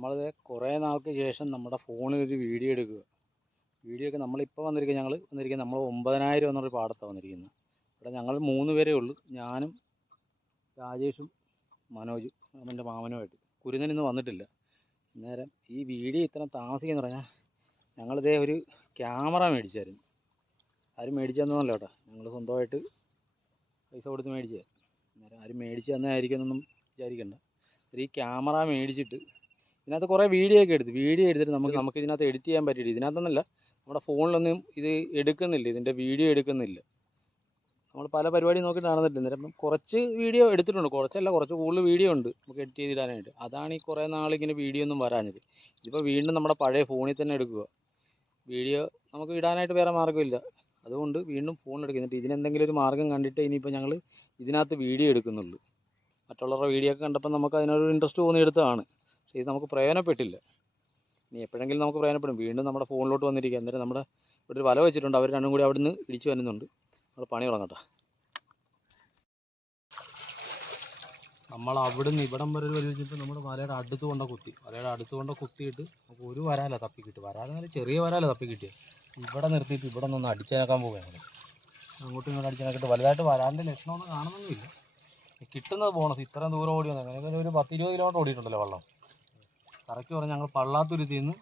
നമ്മളത് കുറേ നാൾക്ക് ശേഷം നമ്മുടെ ഫോണിൽ ഒരു വീഡിയോ എടുക്കുക. വീഡിയോ ഒക്കെ നമ്മളിപ്പോൾ ഞങ്ങൾ വന്നിരിക്കുന്നത് നമ്മൾ 9000 എന്നൊരു പാടത്താണ് വന്നിരിക്കുന്നത്. ഇവിടെ ഞങ്ങൾ 3 പേരേ ഉള്ളൂ, ഞാനും രാജേഷും മനോജും അവൻ്റെ മാമനുമായിട്ട്. കുരുന്നൻ ഇന്ന് വന്നിട്ടില്ല. അന്നേരം ഈ വീഡിയോ ഇത്ര താമസിക്കുമെന്ന് പറഞ്ഞാൽ ഞങ്ങളിതേ ഒരു ക്യാമറ മേടിച്ചായിരുന്നു. ആരും മേടിച്ചു തന്നതല്ല കേട്ടോ, ഞങ്ങൾ സ്വന്തമായിട്ട് പൈസ കൊടുത്ത് മേടിച്ചത്. അന്നേരം ആരും മേടിച്ച് തന്നതായിരിക്കുമെന്നൊന്നും വിചാരിക്കണ്ട. ഈ ക്യാമറ മേടിച്ചിട്ട് ഇതിനകത്ത് കുറേ വീഡിയോ എടുത്തിട്ട് നമുക്ക് ഇതിനകത്ത് എഡിറ്റ് ചെയ്യാൻ പറ്റിയിട്ട് ഇതിനകത്തൊന്നല്ല, നമ്മുടെ ഫോണിലൊന്നും ഇത് എടുക്കുന്നില്ല, ഇതിൻ്റെ വീഡിയോ എടുക്കുന്നില്ല. നമ്മൾ പല പരിപാടി നോക്കിയിട്ട് നടന്നിട്ടുണ്ട്. അന്നേരം കുറച്ച് വീഡിയോ എടുത്തിട്ടുണ്ട്, കുറച്ച് കൂടുതൽ വീഡിയോ ഉണ്ട് നമുക്ക് എഡിറ്റ് ചെയ്തിടാനായിട്ട്. അതാണ് ഈ കുറേ നാളിങ്ങനെ വീഡിയോ ഒന്നും വരാഞ്ഞത്. ഇതിപ്പോൾ വീണ്ടും നമ്മുടെ പഴയ ഫോണിൽ തന്നെ എടുക്കുക. വീഡിയോ നമുക്ക് ഇടാനായിട്ട് വേറെ മാർഗ്ഗമില്ല, അതുകൊണ്ട് വീണ്ടും ഫോൺ എടുക്കുന്നുണ്ട്. ഇതിനെന്തെങ്കിലും ഒരു മാർഗ്ഗം കണ്ടിട്ട് ഇനിയിപ്പോൾ ഞങ്ങൾ ഇതിനകത്ത് വീഡിയോ എടുക്കുന്നുള്ളൂ. മറ്റുള്ളവരുടെ വീഡിയോ ഒക്കെ കണ്ടപ്പോൾ നമുക്ക് അതിനൊരു ഇൻട്രസ്റ്റ് തോന്നി എടുത്തതാണ്. പക്ഷേ ഇത് നമുക്ക് പ്രയോജനപ്പെട്ടില്ല. ഇനി എപ്പോഴെങ്കിലും നമുക്ക് പ്രയോജനപ്പെടും. വീണ്ടും നമ്മുടെ ഫോണിലോട്ട് വന്നിരിക്കുക. അന്നേരം നമ്മുടെ ഇവിടെ ഒരു വല വെച്ചിട്ടുണ്ട്, അവർ രണ്ടും കൂടി അവിടുന്ന് ഇടിച്ചു വരുന്നുണ്ട്. നമ്മൾ പണി തുടങ്ങട്ടെ. നമ്മൾ അവിടുന്ന് ഇവിടം വരെ വലിച്ചിട്ട് നമ്മുടെ വലയുടെ അടുത്ത് കൊണ്ട് കുത്തിയിട്ട് നമുക്ക് ഒരു വരാല തപ്പി കിട്ടും. വരാലെന്ന് ചെറിയ വരാല തപ്പി കിട്ടിയത്. ഇവിടെ നിർത്തിയിട്ട് ഇവിടെ നിന്ന് അടിച്ചേക്കാൻ പോവുകയാണ്. അങ്ങോട്ടും ഇങ്ങോട്ടും അടിച്ചേക്കിട്ട് വലുതായിട്ട് വരാൻ്റെ ലക്ഷണമൊന്നും കാണുന്നൊന്നുമില്ല. കിട്ടുന്നത് ബോണസ്. ഇത്രയും ദൂരം ഓടി വന്നത് അങ്ങനെ ഒരു 10-20 കിലോമീറ്റർ ഓടിയിട്ടുണ്ടല്ലോ വെള്ളം. കറക്റ്റ് പറഞ്ഞാൽ ഞങ്ങൾ പള്ളാത്തുരുത്തിൽ നിന്ന്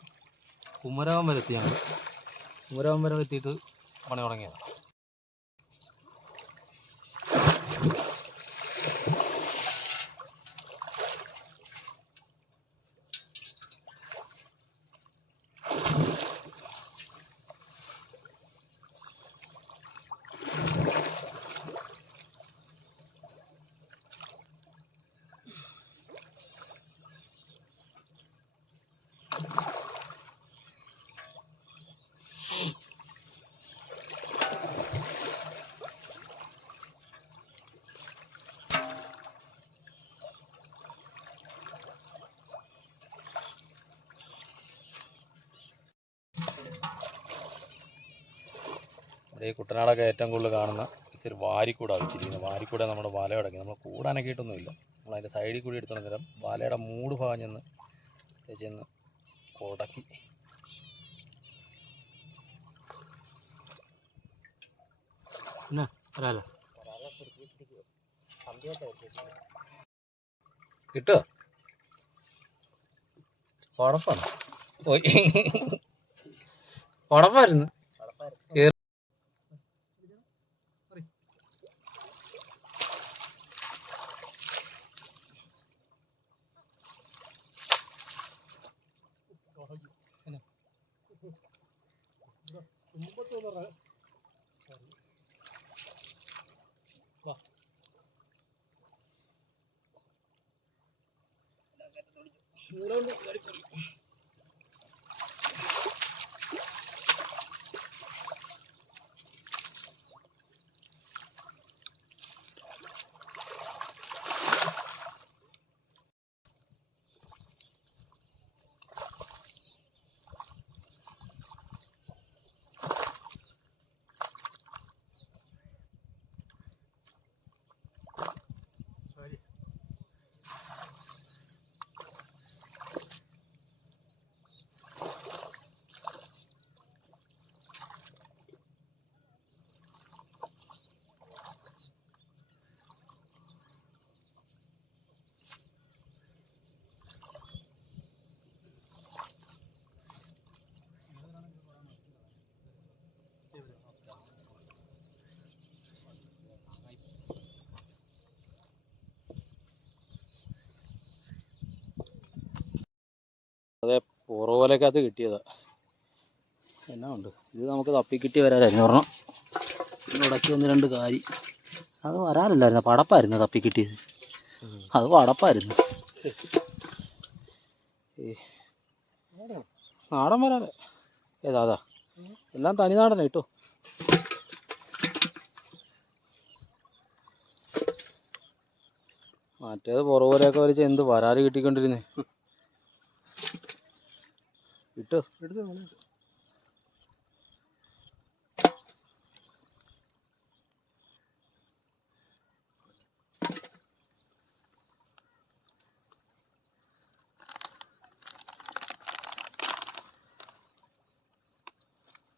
കുമരകം വരെ എത്തി. കുമരകം വരെ എത്തിയിട്ട് പണി തുടങ്ങിയതാണ്. ഈ കുട്ടനാടൊക്കെ ഏറ്റവും കൂടുതൽ കാണുന്ന ഇച്ചിരി വാരിക്കൂടാണ് വെച്ചിരിക്കുന്നത്. വാരിക്കൂടെ നമ്മുടെ വല കിടക്കി. നമ്മൾ കൂടാനൊക്കെയിട്ടൊന്നുമില്ല, നമ്മൾ അതിൻ്റെ സൈഡിൽ കൂടി എടുത്തു നേരം വലയുടെ മൂട് ഭാഗം ചെന്ന് കുടക്കി. കിട്ടുമോ? കുഴപ്പമാണ്. കുഴപ്പമായിരുന്നു. അതെ, പുറകോലക്കകത്ത് കിട്ടിയതാ. എന്നാ ഉണ്ട് ഇത്, നമുക്ക് തപ്പി കിട്ടി വരാലായിരുന്നു. പറഞ്ഞാൽ ഇടയ്ക്ക് 1-2 കാരി. അത് വരാലല്ലായിരുന്നു, പടപ്പായിരുന്നു തപ്പി കിട്ടിയത്. അത് പടപ്പായിരുന്നു. നാടൻ വരാല. അതാ എല്ലാം തനിനാടനെ കേട്ടോ. മറ്റേത് പുറകോലൊക്കെ വലിച്ച് എന്ത് വരാല് കിട്ടിക്കൊണ്ടിരുന്നേ. കിട്ടോ? എടുത്ത്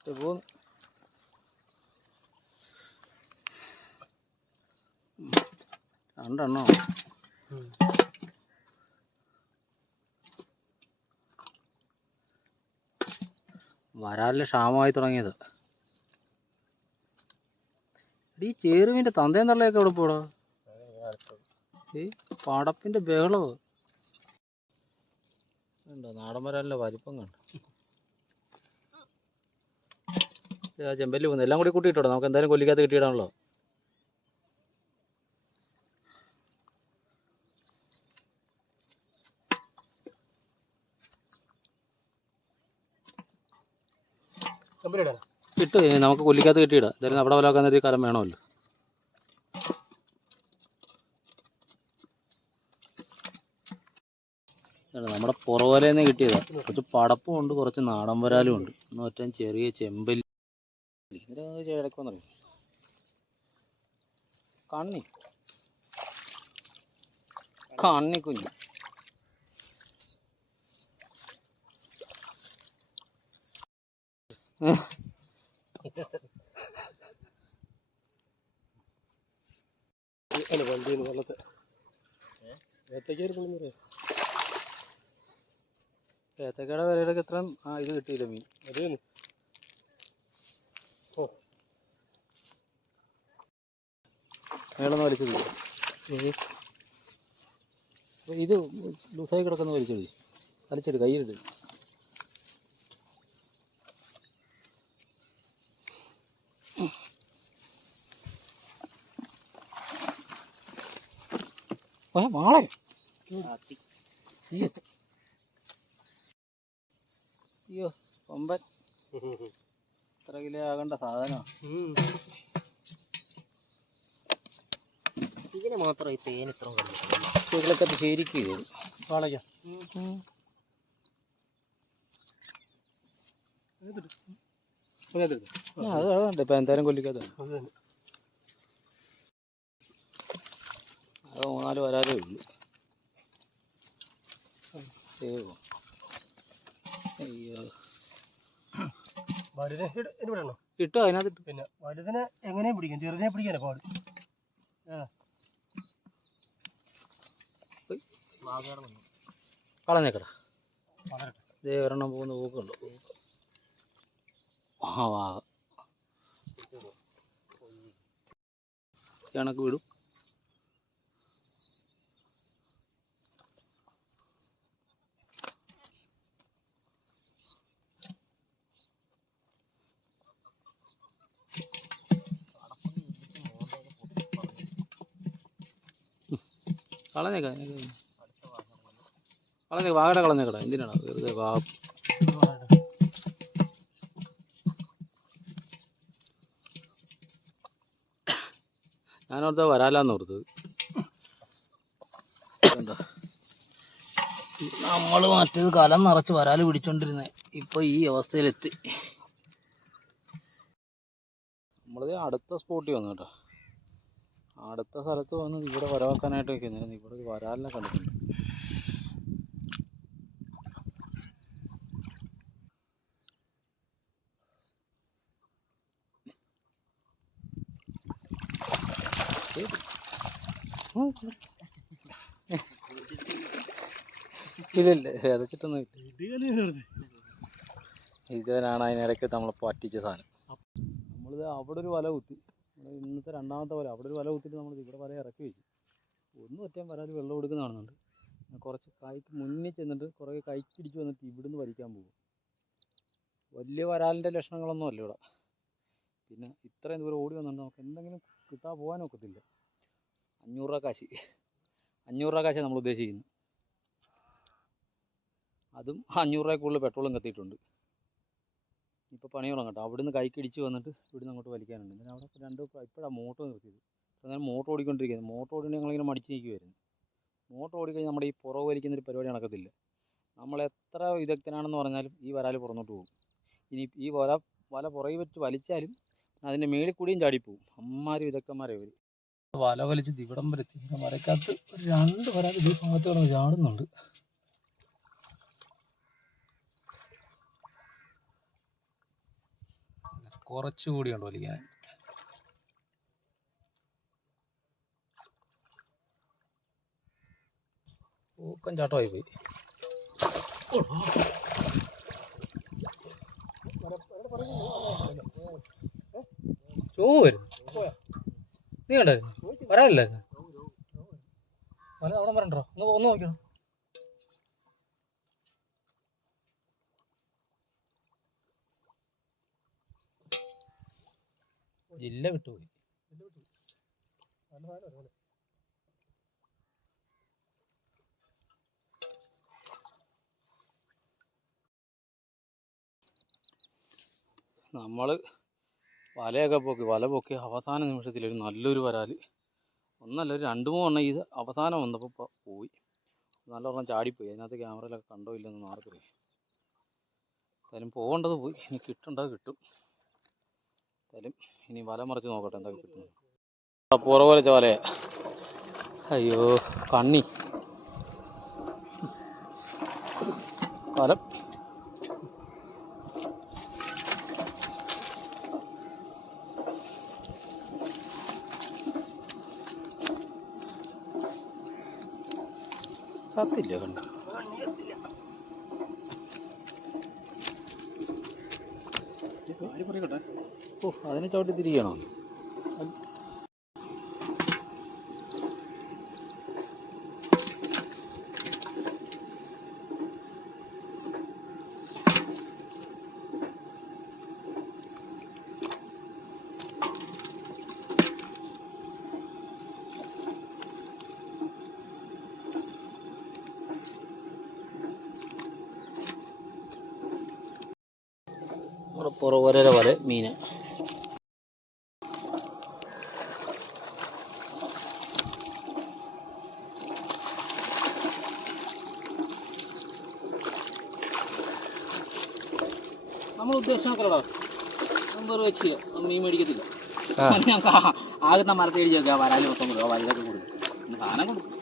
പോകുന്നു. രണ്ടെണ്ണോ വരാലിൽ ക്ഷാമമായി തുടങ്ങിയത്. ഈ ചേറുമീൻ്റെ തന്തയും തള്ളയൊക്കെ എവിടെ പോടാ? ഈ പടപ്പിൻ്റെ ബഹളവ് ഉണ്ടോ? നാടൻ വരാലിൻ്റെ വലിപ്പം കണ്ടോ? ചെമ്പല്ലി പോകുന്നു. എല്ലാം കൂടി കൂട്ടിയിട്ടോ, നമുക്ക് എന്തായാലും കൊല്ലിക്കകത്ത് കിട്ടിയിടാണല്ലോ. ഇട്ട് നമുക്ക് കൊല്ലിക്കകത്ത് കിട്ടിയിടാം. എന്തായാലും അവിടെ വലാക്കാൻ നേരത്തെ കലം വേണമല്ലോ. നമ്മുടെ പുറവലേന്ന് കിട്ടിയതാണ്. കുറച്ച് പടപ്പും ഉണ്ട്, കുറച്ച് നാടൻ വരാലും ഉണ്ട്. ഒന്ന് ഒറ്റ ചെറിയ ചെമ്പല്ലി. ഇതിൻ്റെ ഇടയ്ക്കൊന്നറിയും കണ്ണി കണ്ണിക്കുഞ്ഞ്. വെള്ളത്തെ ഏത്തക്കയുടെ വിലയിലൊക്കെ ഇത്രയും ഇത് കിട്ടിയില്ല മീൻ. അത് മേളൊന്ന് വലിച്ചത് ഇത് ലൂസായി കിടക്കുന്ന വലിച്ചെടു, വലിച്ചെടു, കയ്യിലിട്ട്. മാളെ അയ്യോ കൊമ്പൻ. ഇത്ര കിലോ ആകേണ്ട സാധനമാണ്. ഇതിന് മാത്രം ഈ തേൻ ഇത്ര ചെടികളൊക്കെ ശരിക്കും ചെയ്തു വാളയ്ക്ക. അത് അതുണ്ട് ഇപ്പം എന്തായാലും കൊല്ലിക്കാത്ത അത് 3-4 വരാലേ ഉള്ളൂ. അയ്യോ ഇട്ടോ അതിനകത്ത്. പിന്നെ വലുതിനെ എങ്ങനെയും പിടിക്കും, ചെറുതിനെ പിടിക്കാനേ പാട്. കളഞ്ഞേക്കട ഇതേ ഒരെണ്ണം പോകുന്ന പൂക്കുണ്ട്. ആ വാഗ കണക്ക് വിടും. കളഞ്ഞേക്കാം കളഞ്ഞേ വാഗയുടെ കളഞ്ഞേക്കട. എന്തിനാണ് വെറുതെ വാ. ഞാനോർത്ത വരാലാന്ന് ഓർത്തത്. നമ്മൾ മറ്റേത് കലം നിറച്ച് വരാൽ പിടിച്ചോണ്ടിരുന്നേ ഇപ്പൊ ഈ അവസ്ഥയിലെത്തി. നമ്മളത് അടുത്ത സ്പോട്ടിൽ വന്നു കേട്ടോ. അടുത്ത സ്ഥലത്ത് വന്ന് ഇവിടെ വരവാക്കാനായിട്ട് വയ്ക്കുന്നത്. ഇവിടെ ഒരു വരാലിനെ കണ്ടിട്ടുണ്ട്. ഇല്ല വിതച്ചിട്ടൊന്നും ഇതിനാണ് അതിനിടയ്ക്ക് നമ്മളെ പറ്റിച്ച സാധനം. നമ്മളിത് അവിടെ ഒരു വല കുത്തി, ഇന്നത്തെ രണ്ടാമത്തെ വല അവിടെ ഒരു വല കുത്തിയിട്ട് നമ്മൾ ഇവിടെ വല ഇറക്കി വെച്ചു. ഒന്നും ഒറ്റയും വരാൽ വെള്ളം കൊടുക്കുന്ന കാണുന്നുണ്ട്. കുറച്ച് കൈക്ക് മുന്നിൽ ചെന്നിട്ട് കുറേ കൈക്കിടിച്ച് വന്നിട്ട് ഇവിടുന്ന് വലിക്കാൻ പോകും. വലിയ വരാലിൻ്റെ ലക്ഷണങ്ങളൊന്നും അല്ല ഇവിടെ. പിന്നെ ഇത്രയും ദൂരം ഓടി വന്നിട്ട് നമുക്ക് എന്തെങ്കിലും കിട്ടാൻ പോകാൻ ഒക്കത്തില്ല. 500 രൂപ കാശ്, 500 രൂപ കാശ് നമ്മൾ ഉദ്ദേശിക്കുന്നത്. അതും 500 രൂപയ്ക്ക് കൂടുതൽ പെട്രോളും കത്തിയിട്ടുണ്ട്. ഇപ്പോൾ പണി തുടങ്ങട്ടെ. അവിടുന്ന് കൈക്കിടിച്ച് വന്നിട്ട് ഇവിടുന്ന് അങ്ങോട്ട് വലിക്കാനുണ്ട്. പിന്നെ അവിടെ ഇപ്പോഴാണ് മോട്ടോർ നിർത്തിയത്. അന്നേരം മോട്ടോർ ഓടിക്കൊണ്ടിരിക്കുന്നത്. മോട്ടോർ ഓടി ഞങ്ങളിങ്ങനെ മടിച്ച് നിൽക്കുമായിരുന്നു. മോട്ടോർ ഓടിക്കഴിഞ്ഞാൽ നമ്മുടെ ഈ പുറകെ വലിക്കുന്നൊരു പരിപാടി നടക്കത്തില്ല. നമ്മൾ എത്ര വിദഗ്ധനാണെന്ന് പറഞ്ഞാലും ഈ വരാൽ പുറന്നോട്ട് പോകും. ഇനി ഈ വല പുറകെ വെച്ച് വലിച്ചാലും അതിൻ്റെ മേളിൽ കൂടിയും ചാടിപ്പോവും. അമ്മാര് വിദഗ്ധന്മാരെ അവർ വല വലിച്ച് ഇവിടം വരെ എത്തി. വരക്കകത്ത് 2 വരാൽ ഈ ഭാഗത്ത് കിടന്ന് ചാടുന്നുണ്ട്. കുറച്ചുകൂടി ഉണ്ട് വലിക്കാൻ. ഊക്കം ചാട്ടമായി പോയി. വരുന്നു നീ കണ്ടായിരുന്നു? വരാനില്ലായിരുന്നു. അവിടെ വരണ്ടോ? ഒന്ന് നോക്കണം. ജില്ല വിട്ടുപോയി. നമ്മൾ വല പൊക്കി അവസാന നിമിഷത്തിൽ ഒരു നല്ലൊരു വരാൽ, ഒന്നല്ല ഒരു 2-3 ഇത് അവസാനം വന്നപ്പോൾ പോയി. നല്ലൊരെണ്ണം ചാടിപ്പോയി. അതിനകത്ത് ക്യാമറയിലൊക്കെ കണ്ടോ ഇല്ലെന്ന് ആർക്കറിയാം. എന്തായാലും പോകേണ്ടത് പോയി. ഇനി കിട്ടേണ്ടത് കിട്ടും. എന്തായാലും ഇനി വല മറിച്ച് നോക്കട്ടെ എന്താ കിട്ടുന്നത്. പുറകെ വലയാ. അയ്യോ കണ്ണി വല. സത്തില്ല കണ്ടു. ഓ അതിനെ ചവിട്ടി തിരികണോ? പുറകര വല മീന്. നമ്മൾ ഉദ്ദേശിക്കണോ നമ്പർ വെച്ച് മീൻ മേടിക്കത്തില്ല. ഞങ്ങൾക്ക് ആകുന്ന മരത്തെ എഴുതിയൊക്കെ വരാല് മൊത്തം കൊടുക്കുക. വലുതൊക്കെ കൊടുക്കും. സാധനം കൊടുക്കും.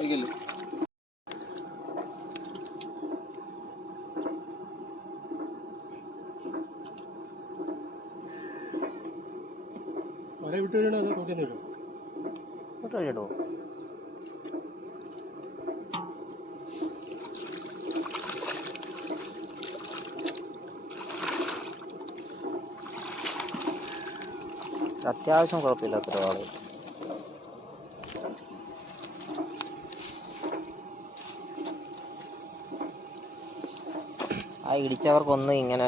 കഴിക്കല്ലോ. വല വിട്ട് കഴിയണോ അതോ കൂട്ടി തരുമോ? വിട്ട് കഴിയട്ടോ. അത്യാവശ്യം കുഴപ്പമില്ലാത്ത ഒരാള്. ആ ഇടിച്ചവർക്കൊന്നും ഇങ്ങനെ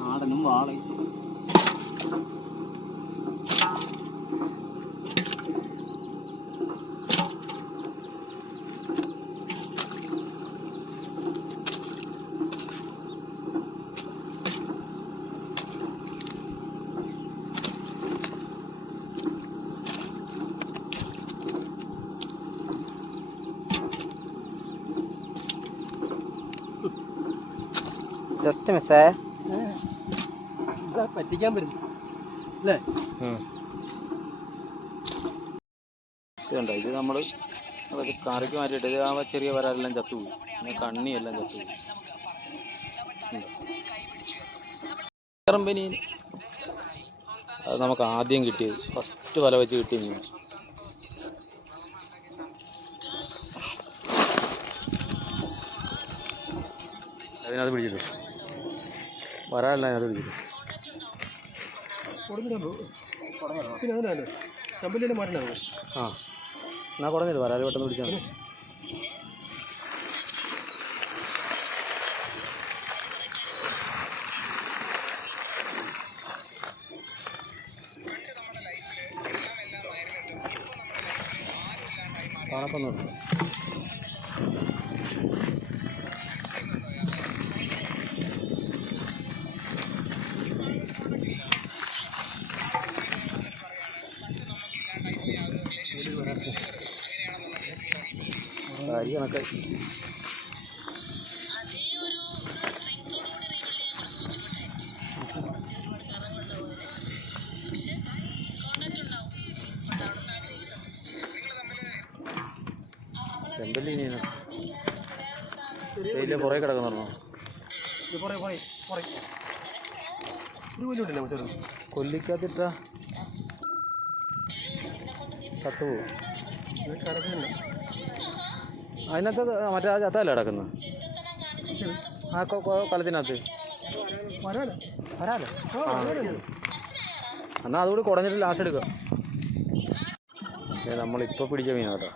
നാടനും വാളയും. ജസ്റ്റ് മിസ്സേ പറ്റിക്കാൻ പറ്റുന്നു അല്ലേ? ഇതുണ്ടോ, ഇത് നമ്മൾ അതൊക്കെ കറിക്ക് മാറ്റിയിട്ട് ഇത് ആ ചെറിയ വരാലെല്ലാം ചത്തുപോയി. പിന്നെ കണ്ണിയെല്ലാം ചത്തുപോയി. കമ്പനി അത് നമുക്ക് ആദ്യം കിട്ടിയത് ഫസ്റ്റ് വല വെച്ച് കിട്ടിയ മീൻ. അതിനകത്ത് പിടിച്ചിട്ട് വരാല്ല അതിനകത്ത് പിടിച്ചിട്ട് ആ എന്നാ കുടഞ്ഞിട്ട് വരാല് പെട്ടെന്ന് പിടിച്ചാൽ മതി. കാണപ്പൊന്നുണ്ട്. അരി കണക്കായി. വിടലി ഇനി തേയില പുറകെ കിടക്കുന്നുണ്ടോ? കൊല്ലിക്കകത്തിട്ട കത്ത് പോവും. അതിനകത്ത് മറ്റേ ആ ചത്തല്ല കിടക്കുന്നത് ആ കലത്തിനകത്ത് വരാലോ. എന്നാൽ അതുകൂടി കുടഞ്ഞിട്ട് ലാസ്റ്റ് എടുക്കുക. നമ്മളിപ്പോൾ പിടിച്ച മീനാ കേട്ടോ.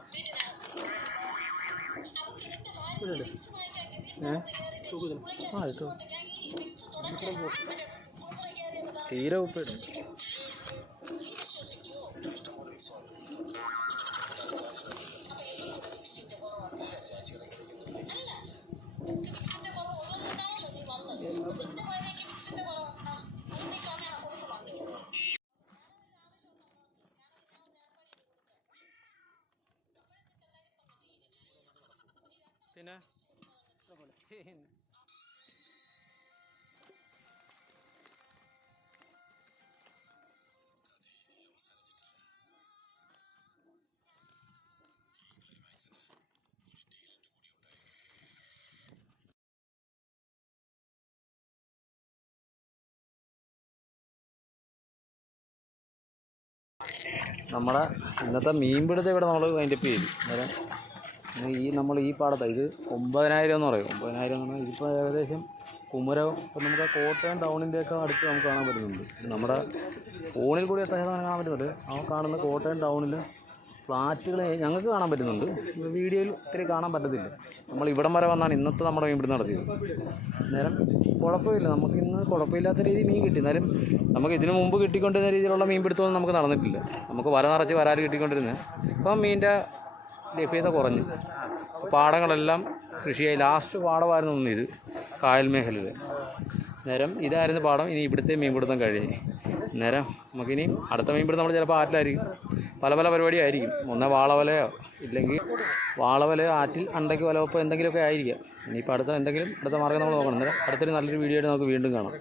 ആ ഇട്ടോ തീരെ ഉപ്പിടും. പിന്നെ നമ്മുടെ ഇന്നത്തെ മീൻപിടുത്തം ഇവിടെ നമ്മൾ വൈൻഡപ്പ് ചെയ്തു. അന്നേരം നമ്മൾ ഈ പാടത്താണ് ഇത് 9,000 എന്ന് പറയും. 9,000 എന്ന് പറഞ്ഞാൽ ഇതിപ്പോൾ ഏകദേശം കുമരകം ഇപ്പം നമുക്ക് കോട്ടയം ടൗണിൻ്റെയൊക്കെ അടുത്ത് നമുക്ക് കാണാൻ പറ്റുന്നുണ്ട്. നമ്മുടെ ഫോണിൽ കൂടി എത്ര കാണാൻ പറ്റുന്നുണ്ട്. ആ കാണുന്ന കോട്ടയം ടൗണിൽ ഫ്ലാറ്റുകൾ ഞങ്ങൾക്ക് കാണാൻ പറ്റുന്നുണ്ട്. വീഡിയോയിൽ ഒത്തിരി കാണാൻ പറ്റത്തില്ല. നമ്മൾ ഇവിടം വരെ വന്നാണ് ഇന്നത്തെ നമ്മുടെ മീൻപിടുത്തം നടത്തിയത്. അന്നേരം കുഴപ്പമില്ല, നമുക്ക് ഇന്ന് കുഴപ്പമില്ലാത്ത രീതിയിൽ മീൻ കിട്ടി. എന്നാലും നമുക്ക് ഇതിനു മുമ്പ് കിട്ടിക്കൊണ്ടിരുന്ന രീതിയിലുള്ള മീൻപിടുത്തമൊന്നും നമുക്ക് നടന്നിട്ടില്ല. നമുക്ക് വര നിറച്ച് വരാൽ കിട്ടിക്കൊണ്ടിരുന്നത്. ഇപ്പം മീനിൻ്റെ ലഭ്യത കുറഞ്ഞു. പാടങ്ങളെല്ലാം കൃഷിയായി. ലാസ്റ്റ് പാടമായിരുന്നു ഒന്ന് ഇത് കായൽ മേഖലയിൽ. നേരം ഇതായിരുന്നു പാടം. ഇനി ഇവിടുത്തെ മീൻപിടുത്തം കഴിഞ്ഞ് നേരം നമുക്കിനി അടുത്ത മീൻപിടുത്തം നമ്മൾ ചിലപ്പോൾ ആറ്റിലായിരിക്കും. പല പല പരിപാടിയായിരിക്കും. ഒന്ന് വാളവലയോ ഇല്ലെങ്കിൽ വാളവലയോ ആറ്റിൽ അണ്ടയ്ക്ക് വലവപ്പോ എന്തെങ്കിലുമൊക്കെ ആയിരിക്കാം. ഇനിയിപ്പോൾ അടുത്ത മാർഗ്ഗം നമ്മൾ നോക്കണം. അന്നേരം അടുത്തൊരു നല്ലൊരു വീഡിയോ ആയിട്ട് നമുക്ക് വീണ്ടും കാണാം.